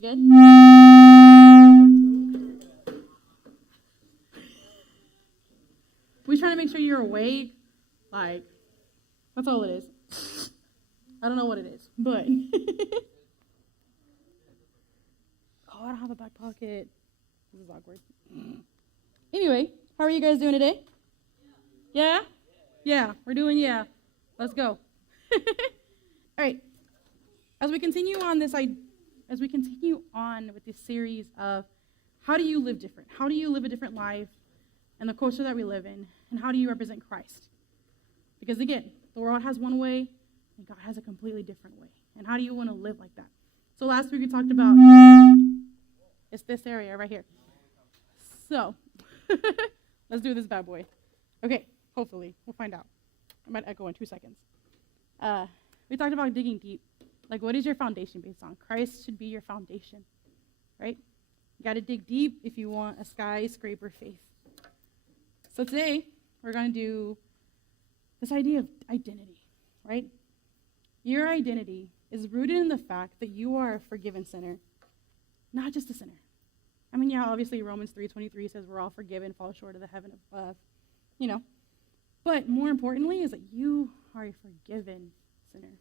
Good? We trying to make sure you're awake. Like, that's all it is. I don't know what it is, but. Oh, I don't have a back pocket. This is awkward. Anyway, how are you guys doing today? Yeah? Yeah, we're doing yeah. Let's go. All right. As we continue on with this series of how do you live different? How do you live a different life in the culture that we live in? And how do you represent Christ? Because again, the world has one way and God has a completely different way. And how do you want to live like that? So last week we talked about it's this area right here. So let's do this bad boy. Okay, hopefully. We'll find out. I might echo in 2 seconds. We talked about digging deep. Like, what is your foundation based on? Christ should be your foundation, right? You got to dig deep if you want a skyscraper faith. So today, we're going to do this idea of identity, right? Your identity is rooted in the fact that you are a forgiven sinner, not just a sinner. I mean, yeah, obviously Romans 3:23 says we're all forgiven, fall short of the heaven above, But more importantly is that you are a forgiven sinner.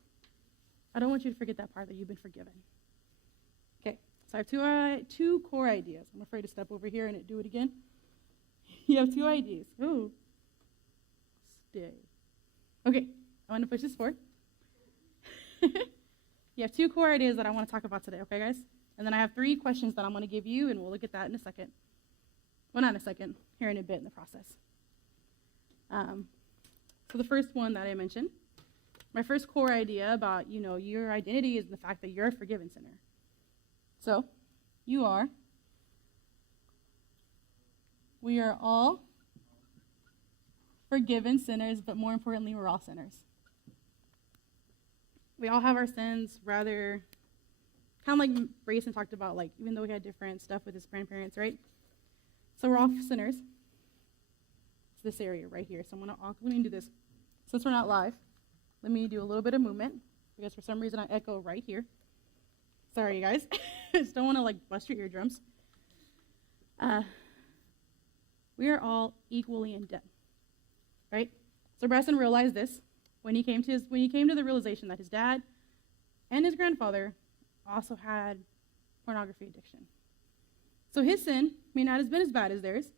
I don't want you to forget that part, that you've been forgiven. Okay, so I have two core ideas. I'm afraid to step over here and do it again. You have 2 ideas. Ooh. Stay. Okay, I want to push this forward. You have 2 core ideas that I want to talk about today, okay, guys? And then I have 3 questions that I'm going to give you, and we'll look at that in a second. Well, not in a second, here in a bit in the process. So the first one that I mentioned, my first core idea about, your identity is the fact that you're a forgiven sinner. So, we are all forgiven sinners, but more importantly, we're all sinners. We all have our sins, rather, kind of like Brayson talked about, like, even though we had different stuff with his grandparents, right? So we're all sinners. It's this area right here. So I'm going to do this. Since we're not live, let me do a little bit of movement, because for some reason I echo right here. Sorry, you guys. I just don't want to, bust your eardrums. We are all equally in debt, right? So Bryson realized this when he came to the realization that his dad and his grandfather also had pornography addiction. So his sin may not have been as bad as theirs,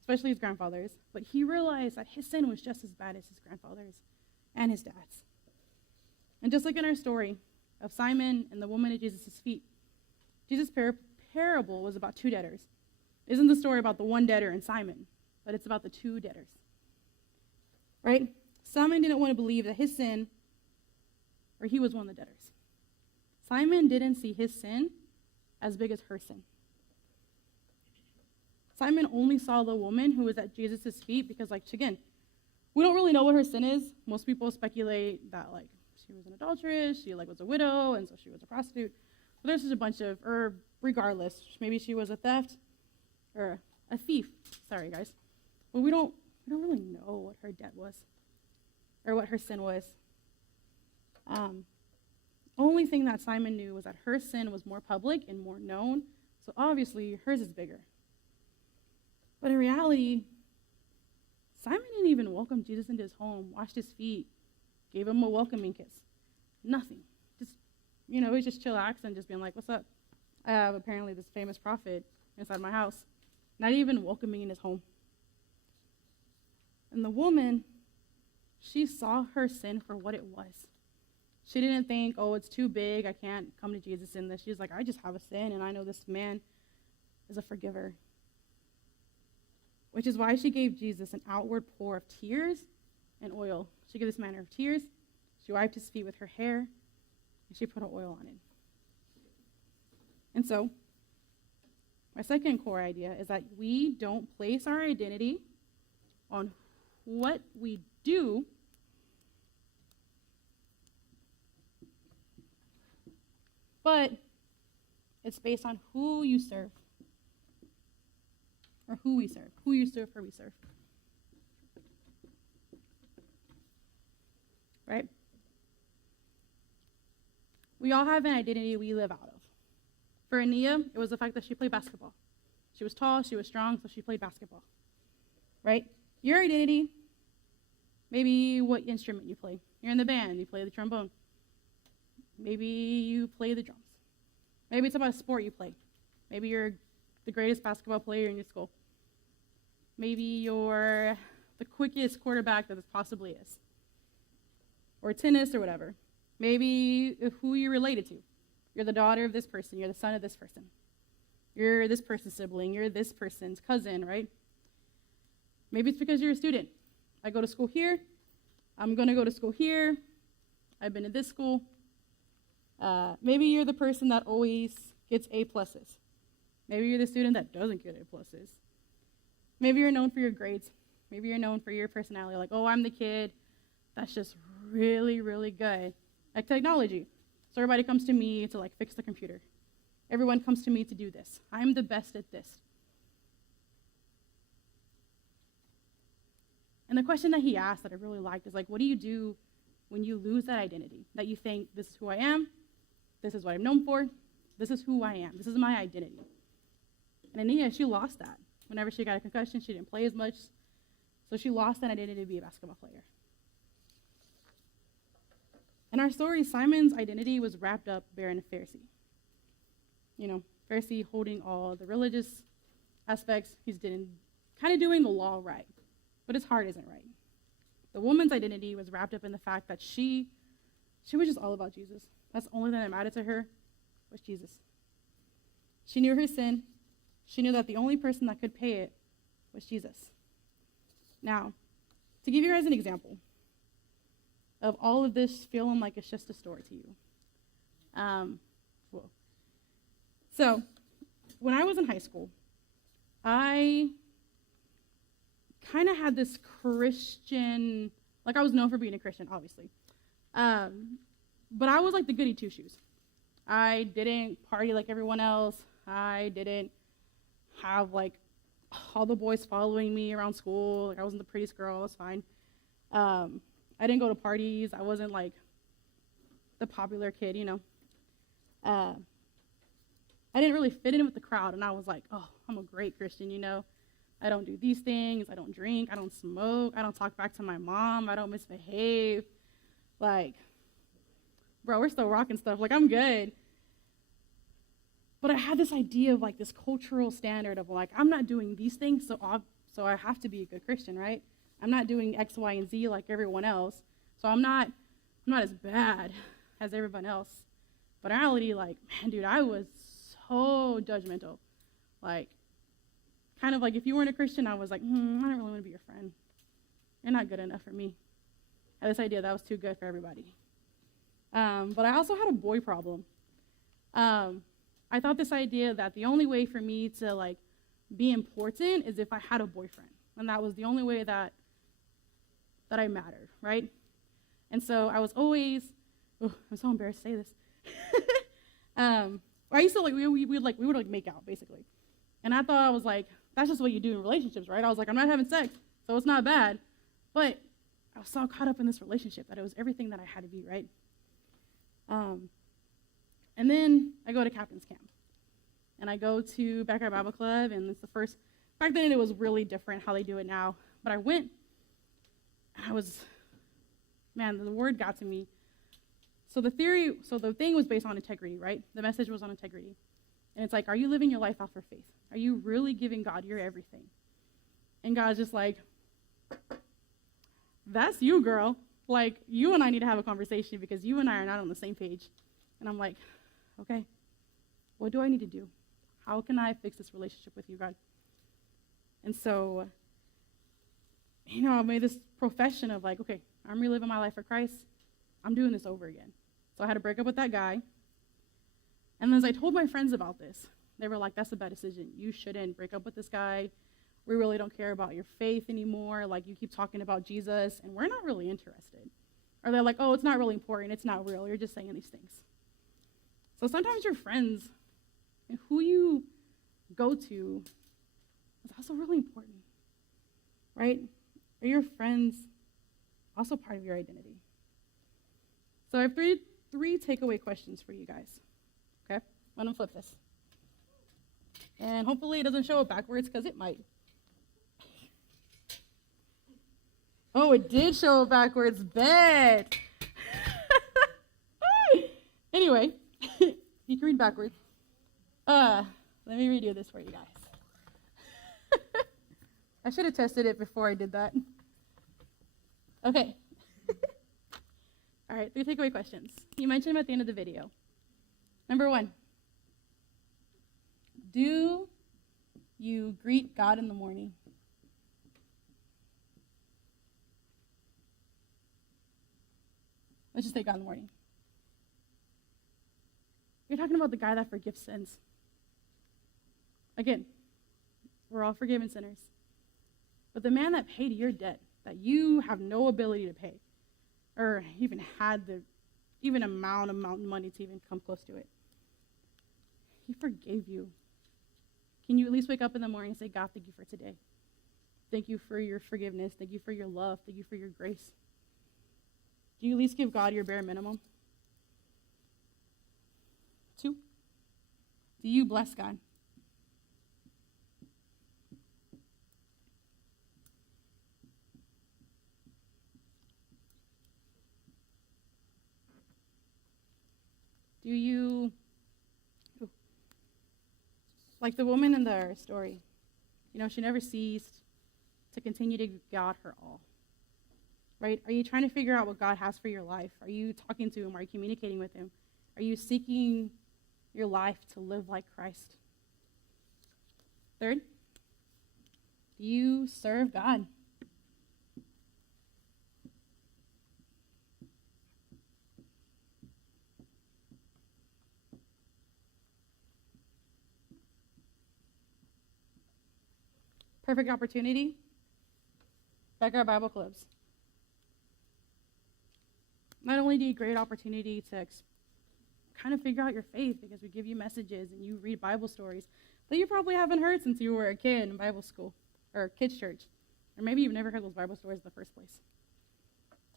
especially his grandfather's, but he realized that his sin was just as bad as his grandfather's and his dad's. And just like in our story of Simon and the woman at Jesus' feet, Jesus' parable was about 2 debtors. It isn't the story about the one debtor and Simon, but it's about the 2 debtors. Right? Simon didn't want to believe that his sin, or he was one of the debtors. Simon didn't see his sin as big as her sin. Simon only saw the woman who was at Jesus' feet because, again, we don't really know what her sin is. Most people speculate that, she was an adulteress, she, was a widow, and so she was a prostitute. But there's just a bunch of, or regardless, maybe she was a theft, or a thief. Sorry, guys. But we don't really know what her debt was, or what her sin was. Only thing that Simon knew was that her sin was more public and more known, so obviously hers is bigger. But in reality, Simon didn't even welcome Jesus into his home, washed his feet, gave him a welcoming kiss. Nothing. Just, it was just chillax and just being like, what's up? I have apparently this famous prophet inside my house. Not even welcoming in his home. And the woman, she saw her sin for what it was. She didn't think, oh, it's too big, I can't come to Jesus in this. She's like, I just have a sin, and I know this man is a forgiver. Which is why she gave Jesus an outward pour of tears and oil. She gave this man her tears, she wiped his feet with her hair, and she put oil on it. And so, my second core idea is that we don't place our identity on what we do, but it's based on who you serve. Or who we serve. Who you serve, who we serve. Right? We all have an identity we live out of. For Ania, it was the fact that she played basketball. She was tall, she was strong, so she played basketball, right? Your identity, maybe what instrument you play. You're in the band, you play the trombone. Maybe you play the drums. Maybe it's about a sport you play. Maybe you're the greatest basketball player in your school. Maybe you're the quickest quarterback that this possibly is. Or tennis or whatever. Maybe who you're related to. You're the daughter of this person. You're the son of this person. You're this person's sibling. You're this person's cousin, right? Maybe it's because you're a student. I go to school here. I'm going to go to school here. I've been to this school. Maybe you're the person that always gets A pluses. Maybe you're the student that doesn't get A pluses. Maybe you're known for your grades. Maybe you're known for your personality. Like, oh, I'm the kid that's just really, really good at technology. So everybody comes to me to like fix the computer. Everyone comes to me to do this. I'm the best at this. And the question that he asked that I really liked is like, what do you do when you lose that identity? That you think, this is who I am, this is what I'm known for, this is who I am, this is my identity. And Ania, she lost that. Whenever she got a concussion, she didn't play as much. So she lost that identity to be a basketball player. In our story, Simon's identity was wrapped up bearing a Pharisee. You know, Pharisee holding all the religious aspects. He's kind of doing the law right, but his heart isn't right. The woman's identity was wrapped up in the fact that she was just all about Jesus. That's the only thing that mattered to her was Jesus. She knew her sin. She knew that the only person that could pay it was Jesus. Now, to give you guys an example of all of this feeling like it's just a story to you. So, when I was in high school, I kind of had this Christian, like I was known for being a Christian, obviously. But I was like the goody two-shoes. I didn't party like everyone else. I didn't have like all the boys following me around school. Like I wasn't the prettiest girl, I was fine. I didn't go to parties. I wasn't like the popular kid, you know. I didn't really fit in with the crowd, and I was like, oh, I'm a great Christian, you know. I don't do these things. I don't drink. I don't smoke. I don't talk back to my mom. I don't misbehave. Like, bro, we're still rocking stuff. Like, I'm good. But I had this idea of like this cultural standard of like, I'm not doing these things, so I have to be a good Christian, right? I'm not doing X, Y, and Z like everyone else, so I'm not as bad as everyone else. But in reality, like, man, dude, I was so judgmental. Like, kind of like if you weren't a Christian, I was like, I don't really want to be your friend. You're not good enough for me. I had this idea that was too good for everybody. But I also had a boy problem. I thought this idea that the only way for me to like be important is if I had a boyfriend, and that was the only way that I mattered, right? And so I was always, I'm so embarrassed to say this. I used to like we would make out basically, and I thought I was like, that's just what you do in relationships, right? I was like, I'm not having sex, so it's not bad, but I was so caught up in this relationship that it was everything that I had to be, right? And then I go to captain's camp, and I go to Backyard Bible Club, and it's the first. Back then, it was really different how they do it now, but I went, and I was, man, the word got to me. So the thing was based on integrity, right? The message was on integrity. And it's like, are you living your life out for faith? Are you really giving God your everything? And God's just like, that's you, girl. Like, you and I need to have a conversation because you and I are not on the same page. And I'm like, okay, what do I need to do? How can I fix this relationship with you, God? And so, you know, I made this profession of like, okay, I'm reliving my life for Christ. I'm doing this over again. So I had to break up with that guy. And as I told my friends about this, they were like, that's a bad decision. You shouldn't break up with this guy. We really don't care about your faith anymore. Like, you keep talking about Jesus, and we're not really interested. Or they're like, oh, it's not really important. It's not real. You're just saying these things. So sometimes your friends and who you go to is also really important, right? Are your friends also part of your identity? So I have three takeaway questions for you guys, okay? I'm going to flip this. And hopefully it doesn't show up backwards, because it might. Oh, it did show up backwards. Bet. Anyway, you can read backwards. Let me redo this for you guys. I should have tested it before I did that. Okay. All right, 3 takeaway questions. You mentioned them at the end of the video. Number 1, do you greet God in the morning? Let's just say God in the morning. You're talking about the guy that forgives sins. Again, we're all forgiven sinners. But the man that paid your debt that you have no ability to pay, or even had the amount of money to even come close to it, he forgave you. Can you at least wake up in the morning and say, God, thank you for today. Thank you for your forgiveness. Thank you for your love. Thank you for your grace. Do you at least give God your bare minimum? 2, do you bless God? Do you, like the woman in the story, she never ceased to continue to give God her all, right? Are you trying to figure out what God has for your life? Are you talking to him? Are you communicating with him? Are you seeking your life to live like Christ? 3rd, do you serve God? Perfect opportunity. Back our Bible clubs. Not only do you great opportunity to kind of figure out your faith, because we give you messages and you read Bible stories that you probably haven't heard since you were a kid in Bible school or kids church, or maybe you've never heard those Bible stories in the first place.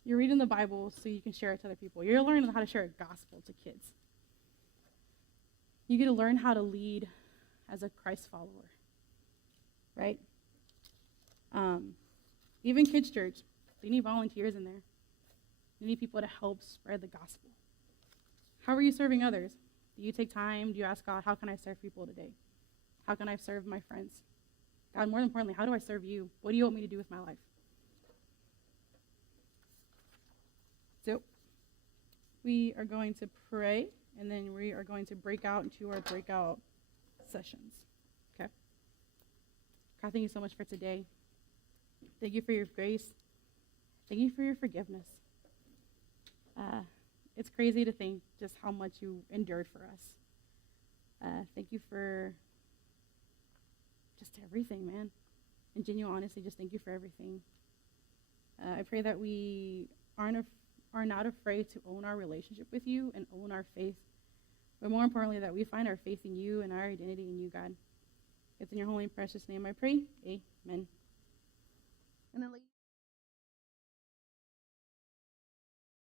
You're reading the Bible so you can share it to other people. You're learning how to share a gospel to kids. You get to learn how to lead as a Christ follower, right? Even kids church, they need volunteers in there. They need people to help spread the gospel. How are you serving others? Do you take time? Do you ask God, how can I serve people today? How can I serve my friends? God, more importantly, how do I serve you? What do you want me to do with my life? So, we are going to pray, and then we are going to break out into our breakout sessions. Okay? God, thank you so much for today. Thank you for your grace. Thank you for your forgiveness. It's crazy to think just how much you endured for us. Thank you for just everything, man. In genuine honesty, just thank you for everything. I pray that we are not afraid to own our relationship with you and own our faith. But more importantly, that we find our faith in you and our identity in you, God. It's in your holy and precious name I pray. Amen. And then